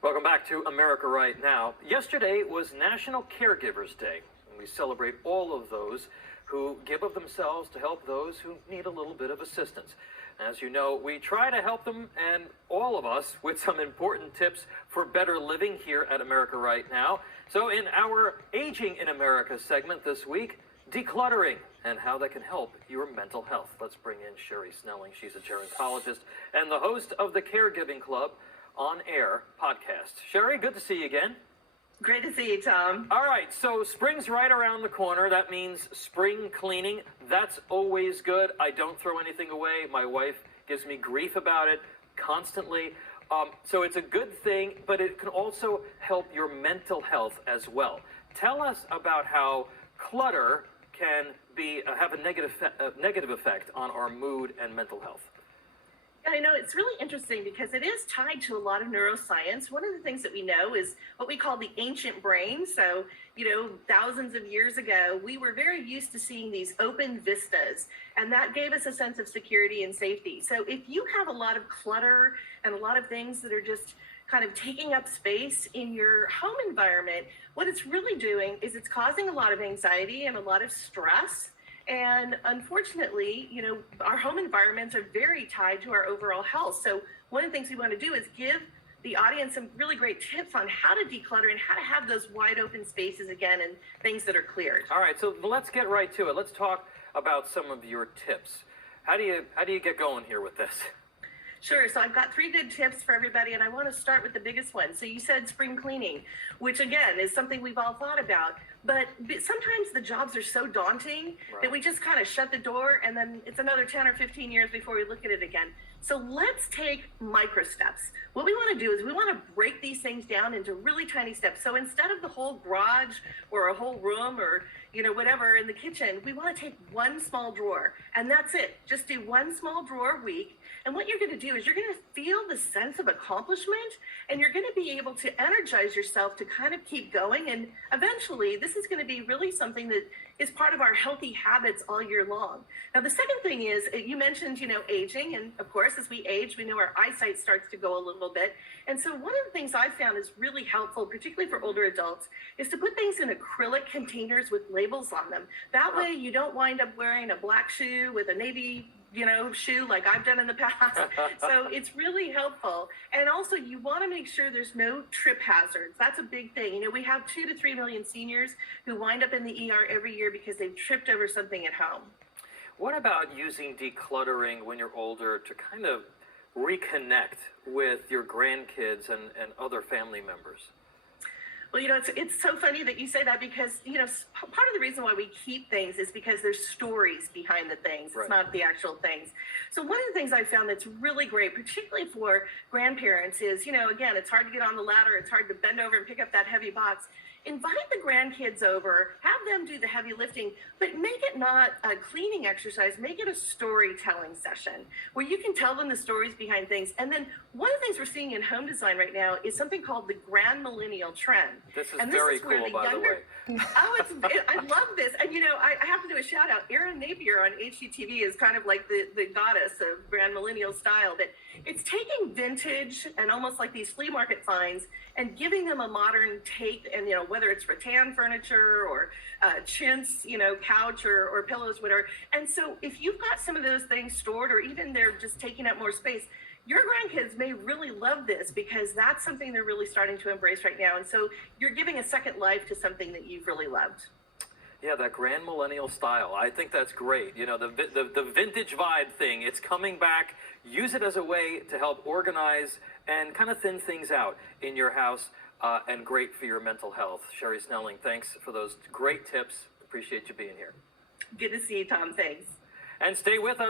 Welcome back to America Right Now. Yesterday was National Caregivers Day, and we celebrate all of those who give of themselves to help those who need a little bit of assistance. As you know, we try to help them and all of us with some important tips for better living here at America Right Now. So in our Aging in America segment this week, decluttering and how that can help your mental health. Let's bring in Sherri Snelling. She's a gerontologist and the host of the Caregiving Club on Air podcast. Sherri, good to see you again. Great to see you, Tom. All right, so spring's right around the corner. That means spring cleaning. That's always good. I don't throw anything away. My wife gives me grief about it constantly. So it's a good thing, but it can also help your mental health as well. Tell us about how clutter can have a negative effect on our mood and mental health. I know it's really interesting because it is tied to a lot of neuroscience. One of the things that we know is what we call the ancient brain. So, thousands of years ago, we were very used to seeing these open vistas, and that gave us a sense of security and safety. So if you have a lot of clutter and a lot of things that are just kind of taking up space in your home environment, what it's really doing is it's causing a lot of anxiety and a lot of stress. And unfortunately, our home environments are very tied to our overall health. So one of the things we want to do is give the audience some really great tips on how to declutter and how to have those wide open spaces again and things that are cleared. All right, so let's get right to it. Let's talk about some of your tips. How do you get going here with this? Sure. So I've got 3 good tips for everybody, and I want to start with the biggest one. So you said spring cleaning, which again is something we've all thought about, but sometimes the jobs are so daunting that we just kind of shut the door, and then it's another 10 or 15 years before we look at it again. So let's take micro steps. What we want to do is we want to break these things down into really tiny steps. So instead of the whole garage or a whole room or whatever in the kitchen, we want to take one small drawer, and that's it. Just do one small drawer a week. And what you're going to do is you're going to feel the sense of accomplishment, and you're going to be able to energize yourself to kind of keep going. And eventually, this is going to be really something that is part of our healthy habits all year long. Now, the second thing is, you mentioned, aging. And of course, as we age, we know our eyesight starts to go a little bit. And so one of the things I found is really helpful, particularly for older adults, is to put things in acrylic containers with labels on them. That way, you don't wind up wearing a black shoe with a navy shoe like I've done in the past. So it's really helpful. And also you want to make sure there's no trip hazards. That's a big thing. We have 2 to 3 million seniors who wind up in the ER every year because they've tripped over something at home. What about using decluttering when you're older to kind of reconnect with your grandkids and other family members? Well, it's so funny that you say that because, part of the reason why we keep things is because there's stories behind the things. It's not the actual things. So one of the things I found that's really great, particularly for grandparents is, again, it's hard to get on the ladder. It's hard to bend over and pick up that heavy box. Invite the grandkids over, have them do the heavy lifting, but make it not a cleaning exercise, make it a storytelling session where you can tell them the stories behind things. And then one of the things we're seeing in home design right now is something called the grandmillennial trend. This is very cool, by the way. I love this. And, I have to do a shout out. Erin Napier on HGTV is kind of like the goddess of grandmillennial style, but it's taking vintage and almost like these flea market finds and giving them a modern take, and whether it's rattan furniture or chintz, couch or pillows, whatever. And so if you've got some of those things stored, or even they're just taking up more space, your grandkids may really love this because that's something they're really starting to embrace right now. And so you're giving a second life to something that you've really loved. Yeah, that grand millennial style. I think that's great. The vintage vibe thing, it's coming back. Use it as a way to help organize and kind of thin things out in your house, and great for your mental health. Sherri Snelling, thanks for those great tips. Appreciate you being here. Good to see you, Tom. Thanks. And stay with us.